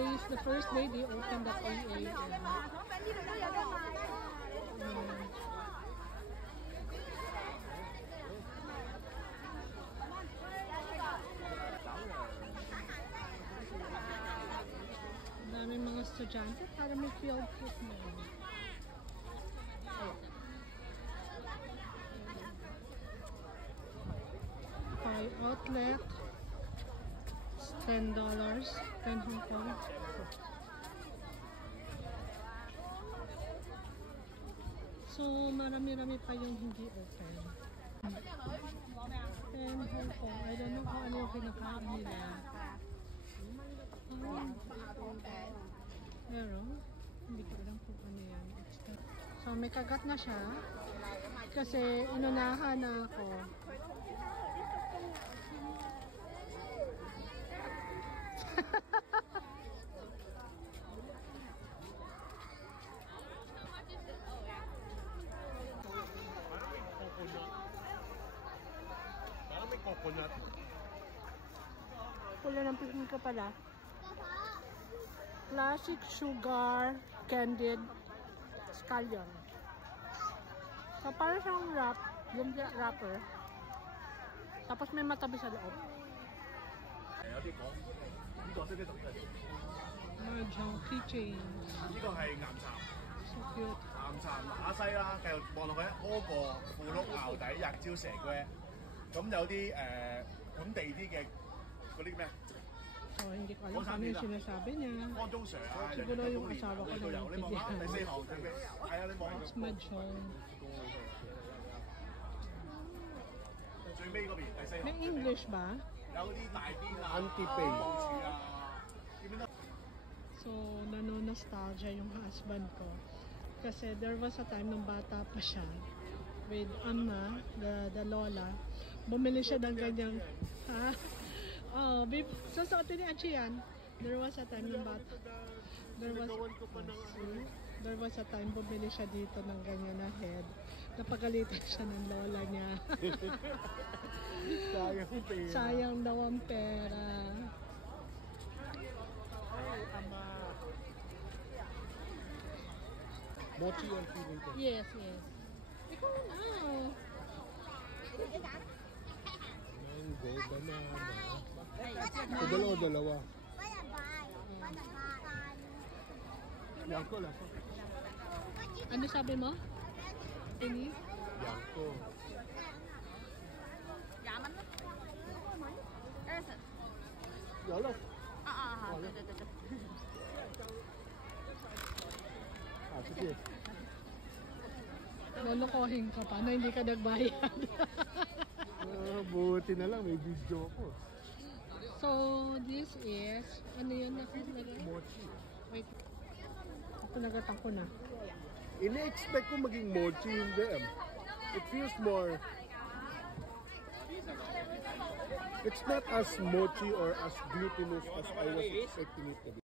Today is the first day they opened at 8 a.m. Daming mga estudyante para may field trip na. Thai outlet. It's $10. 10 Hong Kong. So, marami-rami pa yung hindi open. 10 Hong Kong. I don't know kung ano yung kinakain nila. Pero, hindi ko alam kung ano yan. So, may kagat na siya. Kasi, inunahan na ako. Parang may coconut. Pula ng pisngi ka pala. Classic sugar candied scallion. So, parang siyang lumpia wrapper. Tapos may matabi sa loob. Mahjong keychains. 呢個係岩蠶， So cute. 岩蠶馬西啦，繼續望落去，柯個腐碌牛底日椒蛇龜，咁有啲本地啲嘅嗰啲咩？ So, hindi ko alam kung ano yung sinasabi niya. 安中 Sir 啊， Siguro yung asawa ko na 有你望下第四行最尾，係啊，你望下 Mahjong. 最尾嗰邊第四行。 May English ba? 有啲大邊啊 Antipay 部署啊，見唔見到？ So, nano-nostalgia yung husband ko. Kasi there was a time nung bata pa siya with Amma, the lola. Bumili siya ng ganyang, ha? Oh, susuotin ni Achi yan. There was a time nung bata. There was a time bumili siya dito ng ganyan na head. Napagalitan siya ng lola niya. Sayang pera. Sayang daw ang pera. Ay, ama. Mochi ang feeling ko. Yes, yes. Ikaw na. Mango, banana. So, dalawa. Yanko lang. Ano sabi mo? Ini? Yanko. Yolo. Sige. Lolokohin ka pa na hindi ka nagbayad. Buti na lang, may video ko. So, this is, ano yun nakalagay? Mochi. Wait. Ako nagatan ko na. Ini-expect ko maging mochi, hindi. It feels more... It's not as mochi or as glutinous as I was expecting it to be.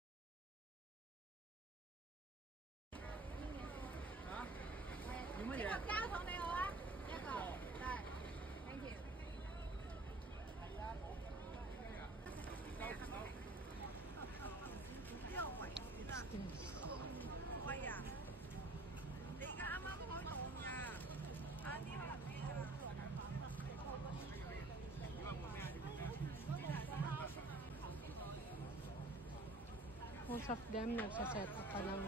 Most of them nagsaset up pa ng